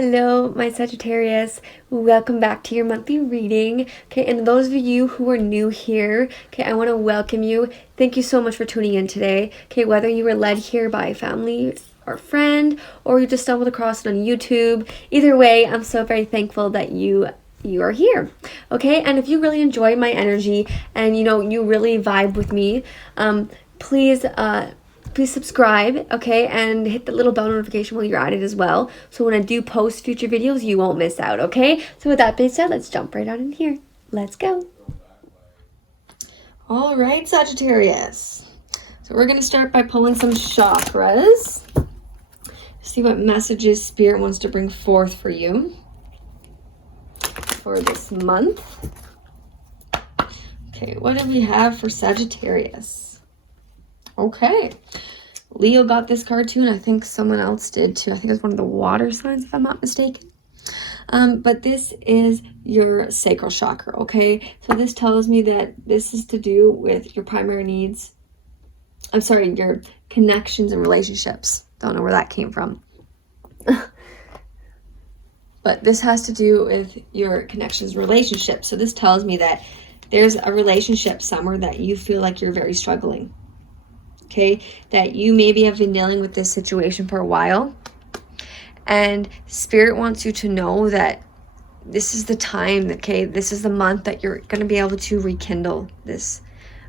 Hello, my Sagittarius. Welcome back to your monthly reading. Okay, and those of you who are new here, okay, I want to welcome you. Thank you so much for tuning in today. Okay, whether you were led here by a family or friend, or you just stumbled across it on YouTube, either way, I'm so very thankful that you are here. Okay, and if you really enjoy my energy and you really vibe with me, please subscribe, okay, and hit the little bell notification while you're at it as well, so when I do post future videos you won't miss out. Okay, so with that being said, let's jump right on in here. Let's go. All right, Sagittarius, so we're going to start by pulling some chakras, see what messages Spirit wants to bring forth for you for this month. Okay, what do we have for Sagittarius? Okay, Leo got this card too, and I think someone else did too. I think it's one of the water signs, if I'm not mistaken. But this is your sacral chakra, okay? So this tells me that this is to do with your primary needs. I'm sorry, your connections and relationships. Don't know where that came from. But this has to do with your connections and relationships. So this tells me that there's a relationship somewhere that you feel like you're very struggling. Okay, that you maybe have been dealing with this situation for a while, and Spirit wants you to know that this is the time, okay, this is the month that you're going to be able to rekindle this.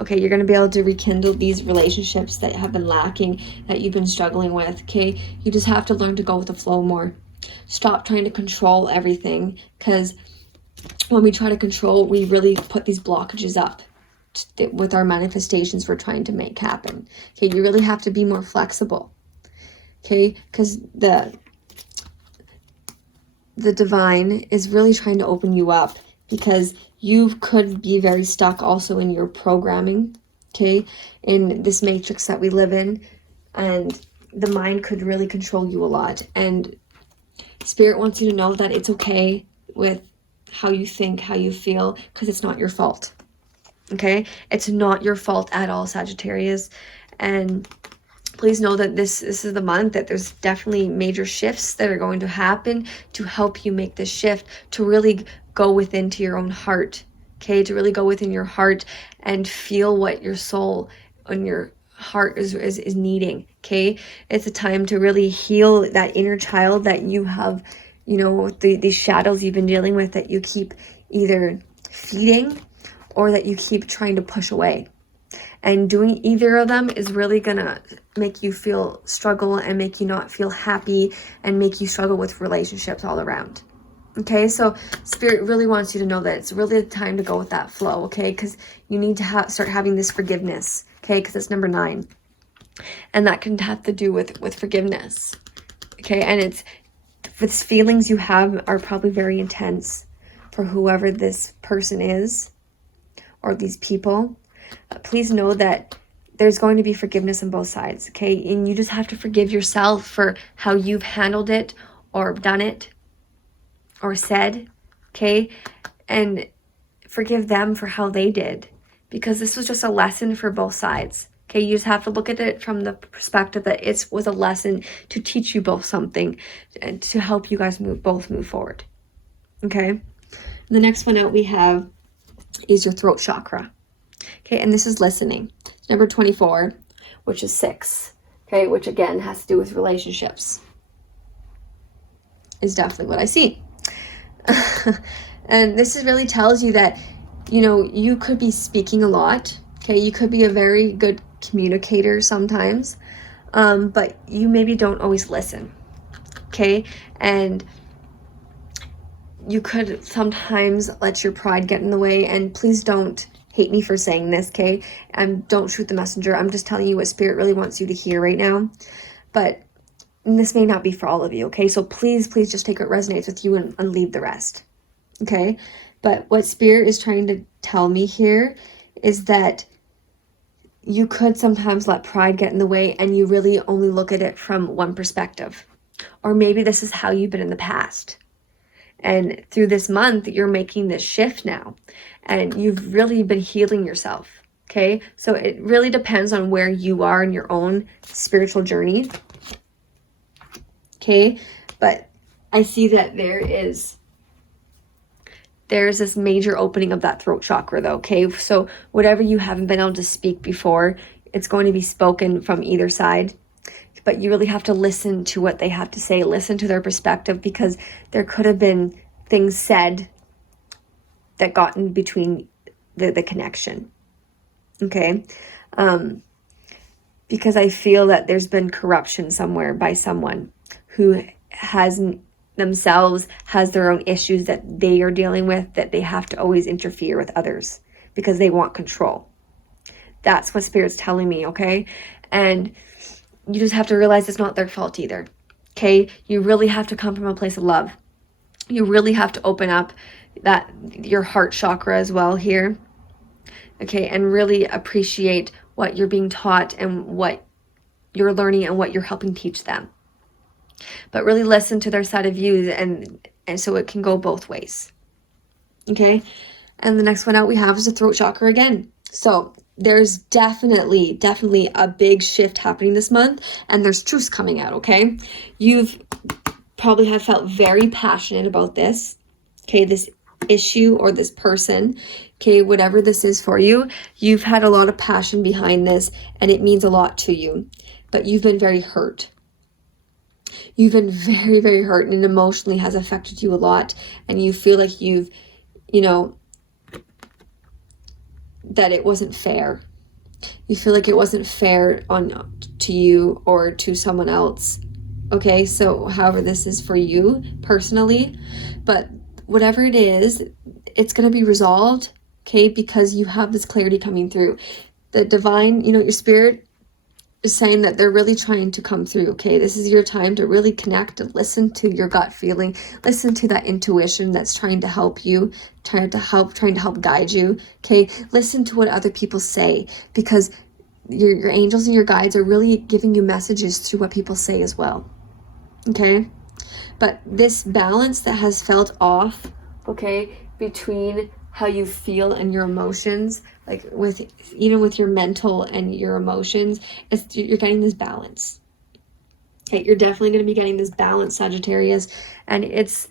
Okay, you're going to be able to rekindle these relationships that have been lacking, that you've been struggling with. Okay, you just have to learn to go with the flow more. Stop trying to control everything, because when we try to control, we really put these blockages up with our manifestations we're trying to make happen. Okay, you really have to be more flexible. Okay, because the divine is really trying to open you up, because you could be very stuck also in your programming, okay, in this matrix that we live in, and the mind could really control you a lot. And Spirit wants you to know that it's okay with how you think, how you feel, because it's not your fault. Okay, it's not your fault at all, Sagittarius. And please know that this is the month that there's definitely major shifts that are going to happen to help you make this shift, to really go within to your own heart. Okay, to really go within your heart and feel what your soul and your heart is needing. Okay, it's a time to really heal that inner child that you have, these shadows you've been dealing with, that you keep either feeding or that you keep trying to push away. And doing either of them is really gonna make you feel struggle and make you not feel happy and make you struggle with relationships all around. Okay, so Spirit really wants you to know that it's really the time to go with that flow, okay? Because you need to start having this forgiveness, okay? Because it's number 9. And that can have to do with forgiveness, okay? And it's feelings you have are probably very intense for whoever this person is, or these people. Please know that there's going to be forgiveness on both sides, okay? And you just have to forgive yourself for how you've handled it or done it or said, okay? And forgive them for how they did, because this was just a lesson for both sides, okay? You just have to look at it from the perspective that it was a lesson to teach you both something and to help you guys both move forward, okay? The next one out we have is your throat chakra. Okay, and this is listening. It's number 24, which is 6. Okay, which again has to do with relationships. Is definitely what I see. And this really tells you that, you could be speaking a lot. Okay, you could be a very good communicator sometimes, but you maybe don't always listen. Okay, and you could sometimes let your pride get in the way, and please don't hate me for saying this, okay? Don't shoot the messenger. I'm just telling you what Spirit really wants you to hear right now. But this may not be for all of you, okay? So please just take what resonates with you and leave the rest, okay? But what Spirit is trying to tell me here is that you could sometimes let pride get in the way, and you really only look at it from one perspective. Or maybe this is how you've been in the past. And through this month, you're making this shift now, and you've really been healing yourself, okay? So it really depends on where you are in your own spiritual journey, okay? But I see that there's this major opening of that throat chakra though, okay? So whatever you haven't been able to speak before, it's going to be spoken from either side. But you really have to listen to what they have to say, listen to their perspective, because there could have been things said that got in between the connection, okay? Because I feel that there's been corruption somewhere by someone who themselves has their own issues that they are dealing with, that they have to always interfere with others because they want control. That's what Spirit's telling me, okay? And you just have to realize it's not their fault either, okay? You really have to come from a place of love. You really have to open up your heart chakra as well here, okay? And really appreciate what you're being taught and what you're learning and what you're helping teach them. But really listen to their side of views, and so it can go both ways, okay? And the next one out we have is the throat chakra again. So there's definitely a big shift happening this month, and there's truths coming out, okay? You've probably have felt very passionate about this, okay? This issue or this person, okay? Whatever this is for you, you've had a lot of passion behind this, and it means a lot to you, but you've been very hurt. You've been very, very hurt, and it emotionally has affected you a lot, and you feel like that it wasn't fair. You feel like it wasn't fair to you or to someone else. Okay, so however this is for you personally, but whatever it is, it's going to be resolved, okay, because you have this clarity coming through. The divine, your spirit is saying that they're really trying to come through, okay? This is your time to really connect and listen to your gut feeling, listen to that intuition that's trying to help you, trying to help guide you, okay? Listen to what other people say, because your angels and your guides are really giving you messages through what people say as well, okay? But this balance that has felt off, okay, between how you feel and your emotions, like even with your mental and your emotions, you're getting this balance. Okay, you're definitely going to be getting this balance, Sagittarius, and it's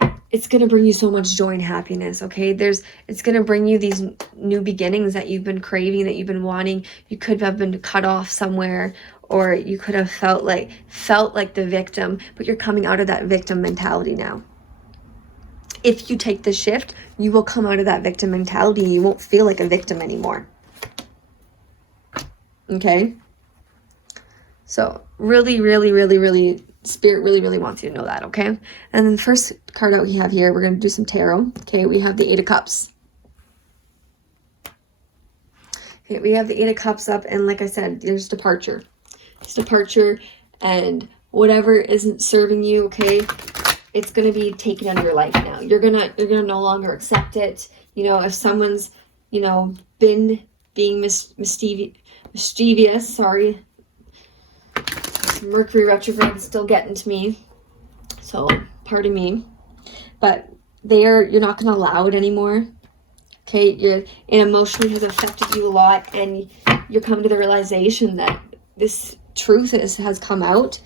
going to bring you so much joy and happiness, okay? It's going to bring you these new beginnings that you've been craving, that you've been wanting. You could have been cut off somewhere, or you could have felt like the victim, but you're coming out of that victim mentality now. If you take the shift, you will come out of that victim mentality. You won't feel like a victim anymore. Okay? So really, really, really, really, Spirit really, really wants you to know that, okay? And then the first card out we have here, we're going to do some tarot. Okay, we have the Eight of Cups. Okay, we have the Eight of Cups up, and like I said, there's departure. It's departure, and whatever isn't serving you, okay, it's going to be taken out of your life now. You're gonna no longer accept it. If someone's, been being mischievous, sorry. Mercury retrograde is still getting to me, so pardon me. But you're not going to allow it anymore. Okay, it emotionally has affected you a lot, and you're coming to the realization that this truth has come out,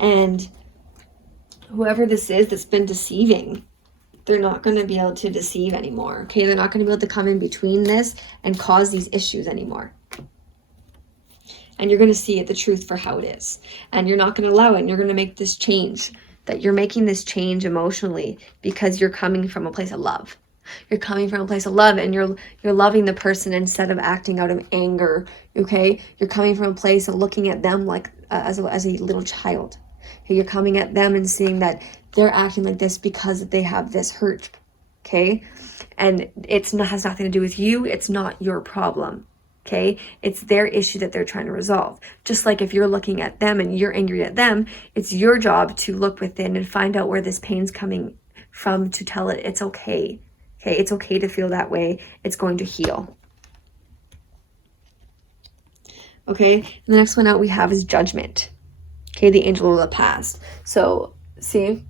and whoever this is that's been deceiving, they're not going to be able to deceive anymore, okay? They're not going to be able to come in between this and cause these issues anymore. And you're going to see the truth for how it is. And you're not going to allow it, and you're going to make this change. That you're making this change emotionally because you're coming from a place of love. You're coming from a place of love, and you're loving the person instead of acting out of anger, okay? You're coming from a place of looking at them like as a little child. You're coming at them and seeing that they're acting like this because they have this hurt, okay? And has nothing to do with you. It's not your problem, okay? It's their issue that they're trying to resolve. Just like if you're looking at them and you're angry at them, it's your job to look within and find out where this pain's coming from, to tell it it's okay, okay? It's okay to feel that way. It's going to heal. Okay, and the next one out we have is Judgment. Okay, the angel of the past. So, see,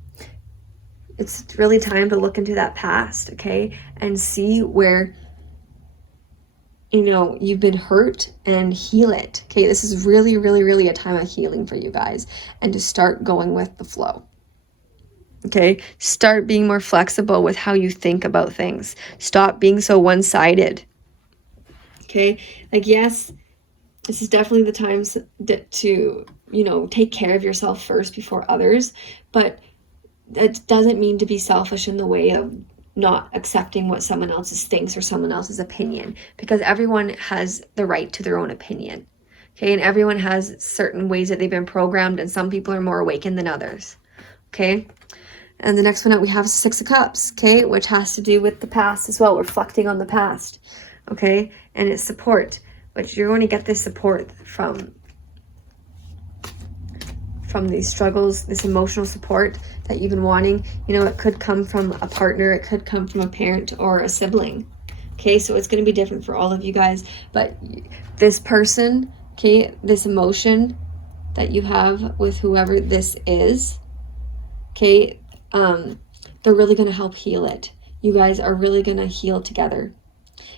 it's really time to look into that past, okay? And see where, you've been hurt, and heal it. Okay, this is really, really, really a time of healing for you guys. And to start going with the flow. Okay, start being more flexible with how you think about things. Stop being so one-sided. Okay, like, yes, this is definitely the times to, you know, take care of yourself first before others, but it doesn't mean to be selfish in the way of not accepting what someone else's thinks or someone else's opinion, because everyone has the right to their own opinion. Okay, and everyone has certain ways that they've been programmed, and some people are more awakened than others. Okay. And the next one out we have is Six of Cups, okay, which has to do with the past as well, reflecting on the past, okay, and it's support, but you're going to get this support from these struggles, this emotional support that you've been wanting. You know, it could come from a partner, it could come from a parent or a sibling, okay, so it's going to be different for all of you guys, but this person, okay, this emotion that you have with whoever this is, okay, they're really going to help heal it. You guys are really going to heal together,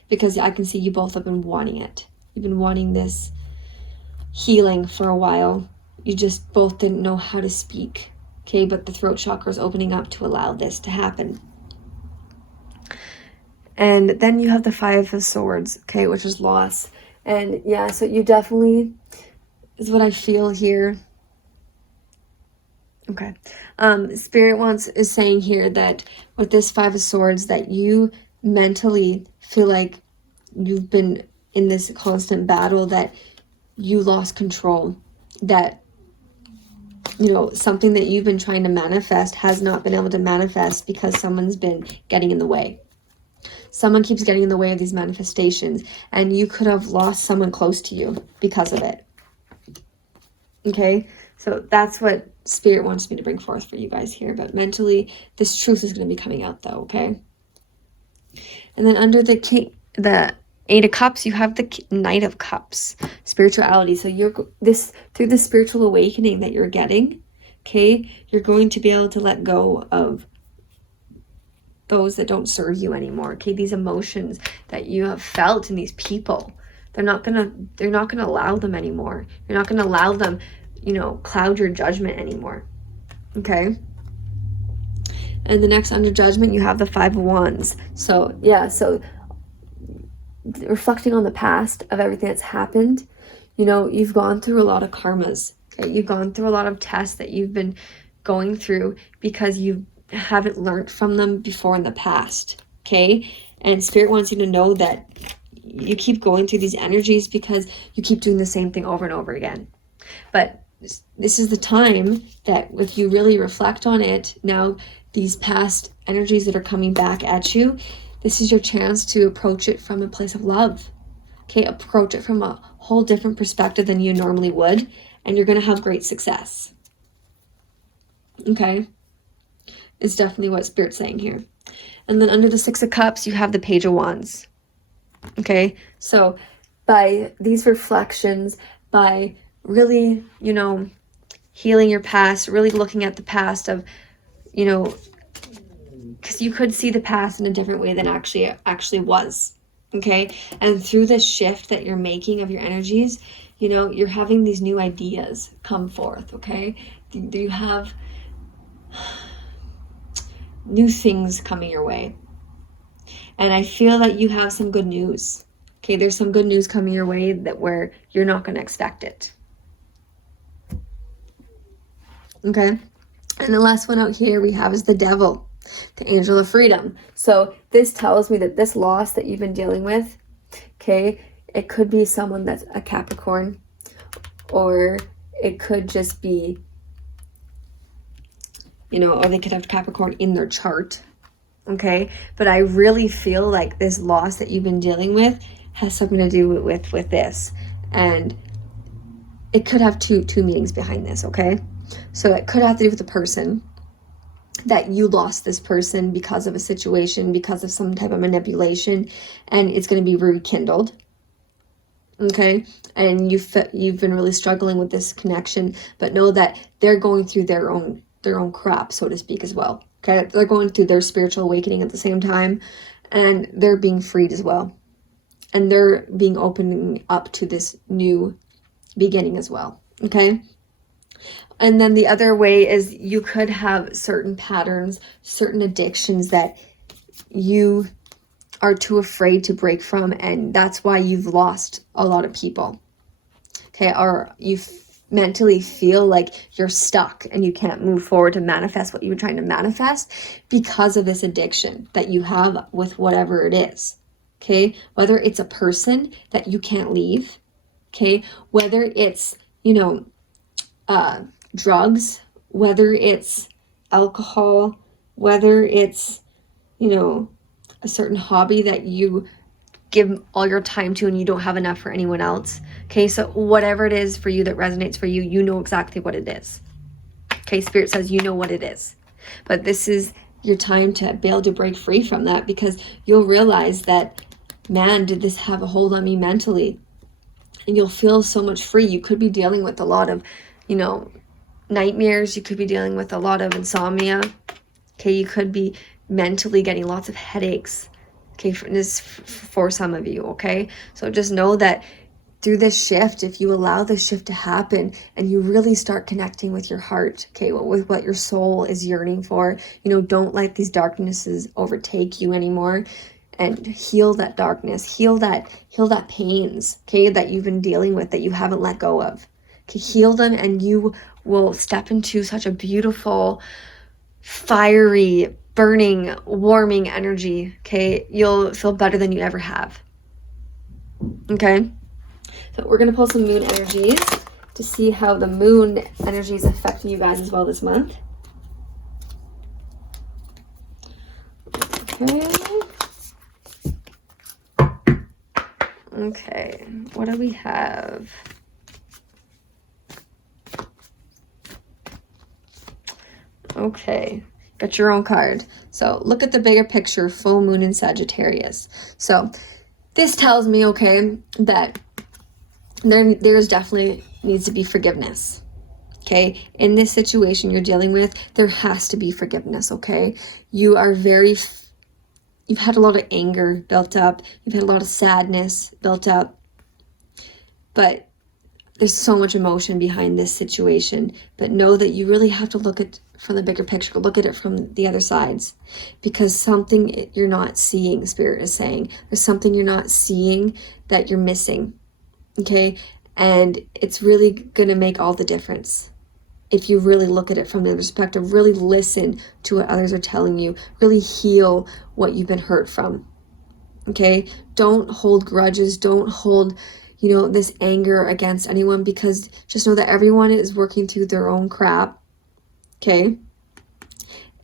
because I can see you both have been wanting it. You've been wanting this healing for a while. You just both didn't know how to speak, okay, but the throat chakra is opening up to allow this to happen. And then you have the Five of Swords, okay, which is loss. And yeah, so you definitely, is what I feel here. Okay. Spirit is saying here that with this Five of Swords, that you mentally feel like you've been in this constant battle, that you lost control, that, you know, something that you've been trying to manifest has not been able to manifest because someone's been getting in the way. Someone keeps getting in the way of these manifestations, and you could have lost someone close to you because of it. Okay, so that's what Spirit wants me to bring forth for you guys here. But mentally, this truth is going to be coming out, though, okay? And then under the Eight of Cups, you have the Knight of Cups, spirituality. So through the spiritual awakening that you're getting, okay, you're going to be able to let go of those that don't serve you anymore, okay? These emotions that you have felt in these people, they're not gonna allow them anymore. You're not gonna allow them, you know, cloud your judgment anymore, okay? And the next under Judgment, you have the Five of Wands. So yeah, so reflecting on the past of everything that's happened, you know, you've gone through a lot of karmas, okay? You've gone through a lot of tests that you've been going through because you haven't learned from them before in the past, okay? And Spirit wants you to know that you keep going through these energies because you keep doing the same thing over and over again. But this is the time that if you really reflect on it, now these past energies that are coming back at you, this is your chance to approach it from a place of love, okay? Approach it from a whole different perspective than you normally would, and you're going to have great success, okay? Is definitely what Spirit's saying here. And then under the Six of Cups, you have the Page of Wands. Okay, so by these reflections, by really, you know, healing your past, really looking at the past of, you know, because you could see the past in a different way than actually was. Okay, and through this shift that you're making of your energies, you know, you're having these new ideas come forth. Okay, you have new things coming your way. And I feel that you have some good news. Okay, there's some good news coming your way where you're not going to expect it. Okay, and the last one out here we have is the Devil, the Angel of Freedom. So this tells me that this loss that you've been dealing with, okay, it could be someone that's a Capricorn, or it could just be, you know, or they could have Capricorn in their chart. Okay, but I really feel like this loss that you've been dealing with has something to do with this, and it could have two meanings behind this. Okay, so it could have to do with the person, that you lost this person because of a situation, because of some type of manipulation, and it's going to be rekindled. Okay, and you've been really struggling with this connection, but know that they're going through their own crap, so to speak, as well. Okay, they're going through their spiritual awakening at the same time, and they're being freed as well. And they're being opening up to this new beginning as well. Okay, And then the other way is you could have certain patterns, certain addictions that you are too afraid to break from, and that's why you've lost a lot of people. Okay, or you mentally feel like you're stuck and you can't move forward to manifest what you're trying to manifest because of this addiction that you have with whatever it is. Okay, whether it's a person that you can't leave, okay, whether it's, drugs, whether it's alcohol, whether it's, a certain hobby that you give all your time to and you don't have enough for anyone else. Okay, so whatever it is for you that resonates for you, you know exactly what it is. Okay, Spirit says you know what it is. But this is your time to be able to break free from that, because you'll realize that, man, did this have a hold on me mentally? And you'll feel so much free. You could be dealing with a lot of, nightmares. You could be dealing with a lot of insomnia. Okay, you could be mentally getting lots of headaches. Okay, for some of you, okay? So just know that through this shift, if you allow this shift to happen and you really start connecting with your heart, okay, with what your soul is yearning for, don't let these darknesses overtake you anymore, and heal that darkness, heal that pains, okay, that you've been dealing with, that you haven't let go of. Okay, heal them, and you will step into such a beautiful, fiery, burning, warming energy. Okay, you'll feel better than you ever have. Okay, so we're gonna pull some moon energies to see how the moon energy is affecting you guys as well this month. Okay, what do we have? Okay, got your own card. So look at the bigger picture, full moon in Sagittarius. So this tells me, okay, that there's definitely needs to be forgiveness. Okay, in this situation you're dealing with, there has to be forgiveness. Okay, you've had a lot of anger built up, you've had a lot of sadness built up, but there's so much emotion behind this situation. But know that you really have to look at from the bigger picture, look at it from the other sides, because something you're not seeing, Spirit is saying, there's something you're not seeing that you're missing. Okay, and it's really gonna make all the difference if you really look at it from the other perspective, really listen to what others are telling you, really heal what you've been hurt from. Okay, don't hold grudges, don't hold this anger against anyone, because just know that everyone is working through their own crap. Okay,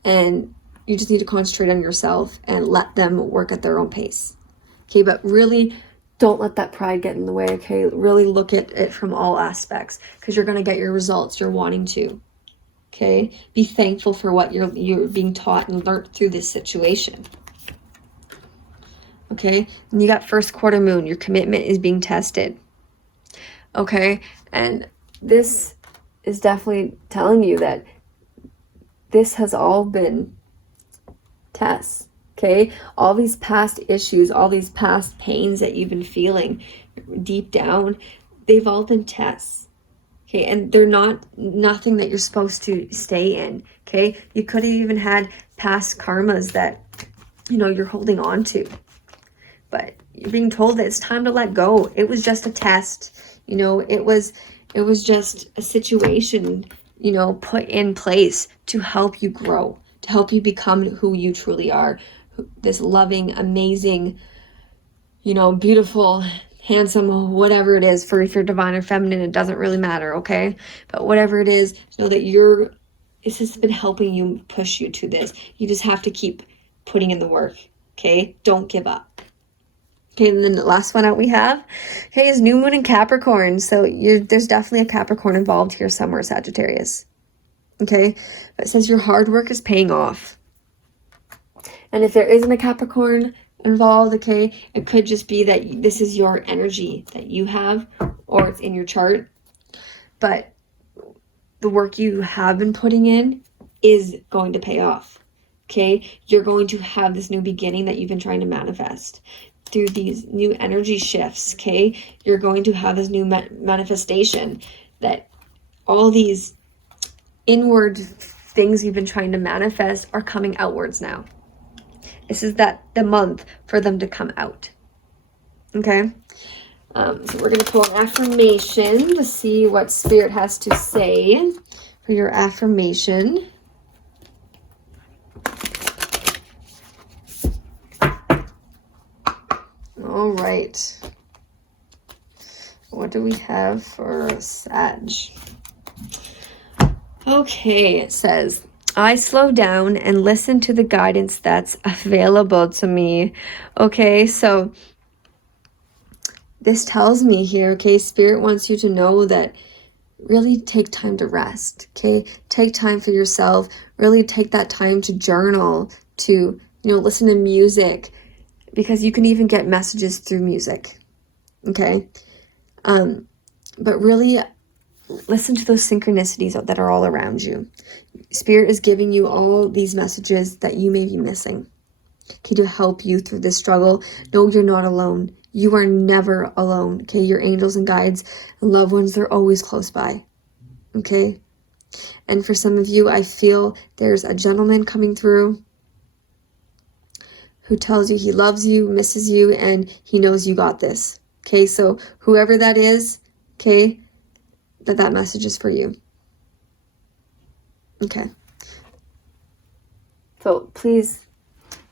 and you just need to concentrate on yourself and let them work at their own pace. Okay, but really don't let that pride get in the way. Okay, really look at it from all aspects, because you're going to get your results you're wanting to. Okay, be thankful for what you're being taught and learned through this situation. Okay, and you got first quarter moon, your commitment is being tested. Okay, and this is definitely telling you that this has all been tests. Okay, all these past issues, all these past pains that you've been feeling deep down, they've all been tests. Okay, and they're nothing that you're supposed to stay in. Okay, you could have even had past karmas that you're holding on to, but you're being told that it's time to let go. It was just a test. It was just a situation put in place to help you grow, to help you become who you truly are, this loving, amazing, beautiful, handsome, whatever it is. For if you're divine or feminine, it doesn't really matter. Okay, but whatever it is, know that this has been helping you, push you to this. You just have to keep putting in the work. Okay, don't give up. Okay, and then the last one out we have, okay, is new moon in Capricorn. So there's definitely a Capricorn involved here somewhere, Sagittarius. Okay, but it says your hard work is paying off. And if there isn't a Capricorn involved, okay, it could just be that this is your energy that you have, or it's in your chart. But the work you have been putting in is going to pay off. Okay, you're going to have this new beginning that you've been trying to manifest through these new energy shifts. Okay, you're going to have this new manifestation, that all these inward things you've been trying to manifest are coming outwards now. This is the month for them to come out. Okay? So we're going to pull an affirmation to see what Spirit has to say for your affirmation. All right. What do we have for Sag? Okay, it says, I slow down and listen to the guidance that's available to me. Okay, so this tells me here, okay, Spirit wants you to know that really take time to rest, okay? Take time for yourself. Really take that time to journal, to, listen to music, because you can even get messages through music, okay? But really listen to those synchronicities that are all around you. Spirit is giving you all these messages that you may be missing, okay, to help you through this struggle. No, you're not alone. You are never alone, okay? Your angels and guides and loved ones, they're always close by, okay? And for some of you, I feel there's a gentleman coming through who tells you he loves you, misses you, and he knows you got this, okay? So whoever that is, okay, that message is for you. Okay. So please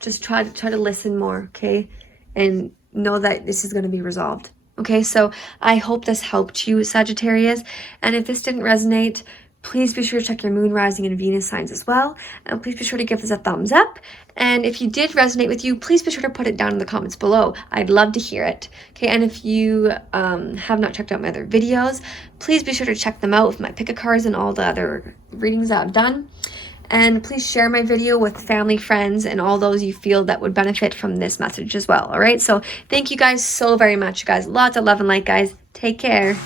just try to listen more, okay? And know that this is going to be resolved. Okay, so I hope this helped you, Sagittarius. And if this didn't resonate, please be sure to check your moon, rising, and Venus signs as well. And please be sure to give this a thumbs up. And if you did resonate with you, please be sure to put it down in the comments below. I'd love to hear it. Okay, and if you have not checked out my other videos, please be sure to check them out with my pick a cards and all the other readings that I've done. And please share my video with family, friends, and all those you feel that would benefit from this message as well. All right, so thank you guys so very much, you guys. Lots of love and light, guys. Take care.